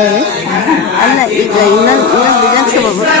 సీతాదేవి అన్న ఇన్న ఇన్న బిజన్స్ యుగమూర్తి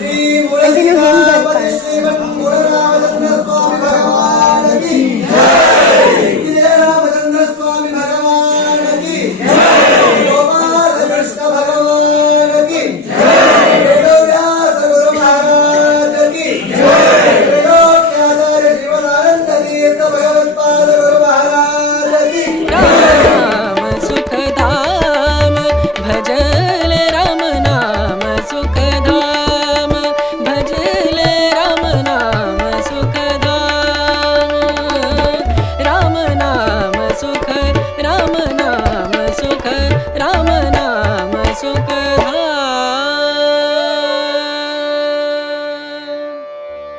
Jesus.